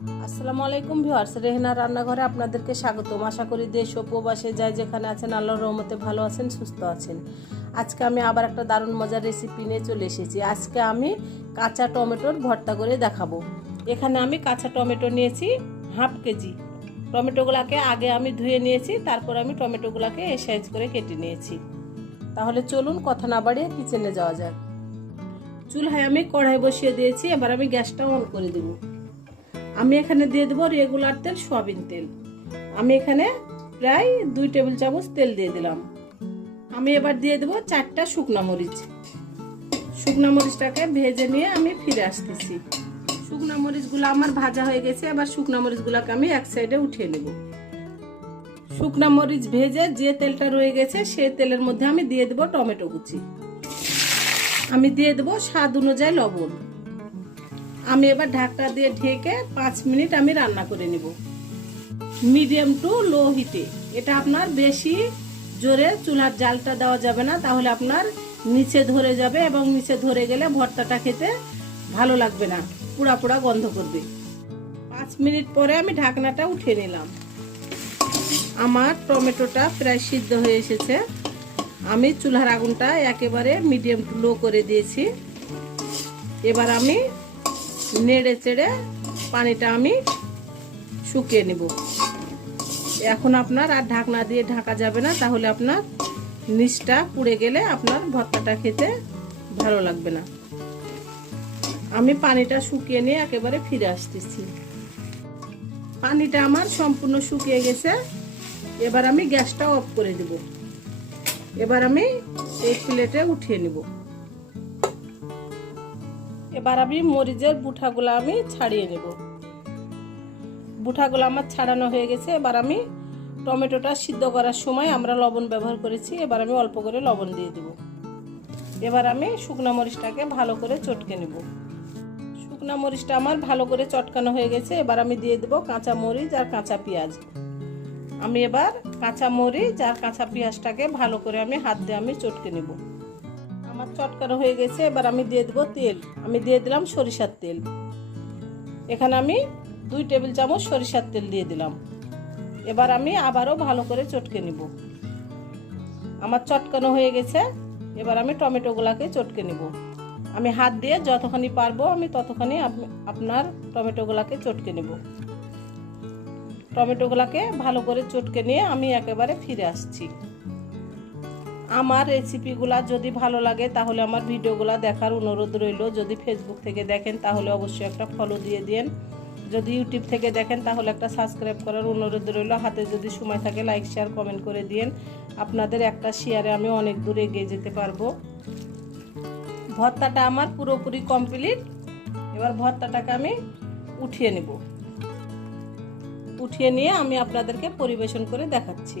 আসসালামু আলাইকুম ভিউয়ার্স, রেহনা রান্নাঘরে আপনাদেরকে স্বাগতম। আশা করি দেশ ও প্রবাসে যাই যেখানে আছেন, আল্লাহর রহমতে ভালো আছেন, সুস্থ আছেন। আজকে আমি আবার একটা দারুণ মজার রেসিপি নিয়ে চলে এসেছি। আজকে আমি কাঁচা টমেটোর ভর্তা করে দেখাবো। এখানে আমি কাঁচা টমেটো নিয়েছি হাফ কেজি। টমেটোগুলোকে আগে আমি ধুয়ে নিয়েছি, তারপর আমি টমেটোগুলোকে এ সাইজ করে কেটে নিয়েছি। তাহলে চলুন কথা না বাড়িয়ে কিচেনে যাওয়া যাক। চুলহায় আমি কড়াই বসিয়ে দিয়েছি, এবার আমি গ্যাসটা অন করে দেবো। আমি এখানে দিয়ে দেবো রেগুলার তেল, সয়াবিন তেল। আমি এখানে প্রায় দুই টেবিল চামচ তেল দিয়ে দিলাম। আমি এবার দিয়ে দেবো চারটা শুকনা মরিচ। শুকনা মরিচটাকে ভেজে নিয়ে আমি ফিরে আসতেছি। শুকনা মরিচগুলো আমার ভাজা হয়ে গেছে, এবার শুকনা মরিচগুলোকে আমি এক সাইডে উঠিয়ে নেব। শুকনা মরিচ ভেজে যে তেলটা রয়ে গেছে, সে তেলের মধ্যে আমি দিয়ে দেবো টমেটো কুচি। আমি দিয়ে দেবো স্বাদ অনুযায়ী লবণ। আমি এবার ঢাকটা দিয়ে ঢেকে পাঁচ মিনিট আমি রান্না করে নেব। মিডিয়াম টু লো হিটে। এটা আপনার বেশি জোরে চুলার জালটা দেওয়া যাবে না, তাহলে আপনার নিচে ধরে যাবে এবং নিচে ধরে গেলে ভর্তাটা খেতে ভালো লাগবে না, পুড়া পুড়া গন্ধ করবে। পাঁচ মিনিট পরে আমি ঢাকনাটা উঠে নিলাম। আমার টমেটোটা প্রায় সিদ্ধ হয়ে এসেছে। আমি চুলার আগুনটা একেবারে মিডিয়াম টু লো করে দিয়েছি। এবার আমি নেড়ে চেড়ে পানিটা আমি শুকিয়ে নেব। এখন আপনার আর ঢাকনা দিয়ে ঢাকা যাবে না, তাহলে আপনার নিচটা পুড়ে গেলে আপনার ভর্তাটা খেতে ভালো লাগবে না। আমি পানিটা শুকিয়ে নিয়ে একেবারে ফিরে আসতেছি। পানিটা আমার সম্পূর্ণ শুকিয়ে গেছে। এবার আমি গ্যাসটা অফ করে দেব। এবার আমি এই প্লেটে উঠিয়ে নেব। এবার আমি মরিচের বুঠাগুলো আমি ছাড়িয়ে নেব। বুঠাগুলো আমার ছাড়ানো হয়ে গেছে। এবার আমি টমেটোটা সিদ্ধ করার সময় আমরা লবণ ব্যবহার করেছি। এবার আমি অল্প করে লবণ দিয়ে দেব। এবার আমি শুকনা মরিচটাকে ভালো করে চটকে নেব। শুকনা মরিচটা আমার ভালো করে চটকানো হয়ে গেছে। এবার আমি দিয়ে দেবো কাঁচা মরিচ আর কাঁচা পেঁয়াজ। আমি এবার কাঁচা মরিচ আর কাঁচা পেঁয়াজটাকে ভালো করে আমি হাত দিয়ে আমি চটকে নেব। আমার চটকানো হয়ে গেছে, এবার আমি দিয়ে দেবো তেল। আমি দিয়ে দিলাম সরিষার তেল। এখানে আমি দুই টেবিল চামচ সরিষার তেল দিয়ে দিলাম। এবার আমি আবারও ভালো করে চটকে নিব। আমার চটকানো হয়ে গেছে, এবার আমি টমেটোগুলাকে চটকে নিব। আমি হাত দিয়ে যতখানি পারব আমি ততখানি আপনার টমেটোগুলাকে চটকে নেব। টমেটোগুলাকে ভালো করে চটকে নিয়ে আমি একেবারে ফিরে আসছি। আমার রেসিপিগুলা যদি ভালো লাগে, তাহলে আমার ভিডিওগুলো দেখার অনুরোধ রইল। যদি ফেসবুক থেকে দেখেন, তাহলে অবশ্যই একটা ফলো দিয়ে দিন যদি ইউটিউব থেকে দেখেন, তাহলে একটা সাবস্ক্রাইব করার অনুরোধ রইল। হাতে যদি সময় থাকে লাইক শেয়ার কমেন্ট করে দিন আপনাদের একটা শেয়ারে আমি অনেক দূরে এগিয়ে যেতে পারব। ভর্তাটা আমার পুরোপুরি কমপ্লিট এবার ভর্তাটাকে আমি উঠিয়ে নেব। উঠিয়ে নিয়ে আমি আপনাদেরকে পরিবেশন করে দেখাচ্ছি।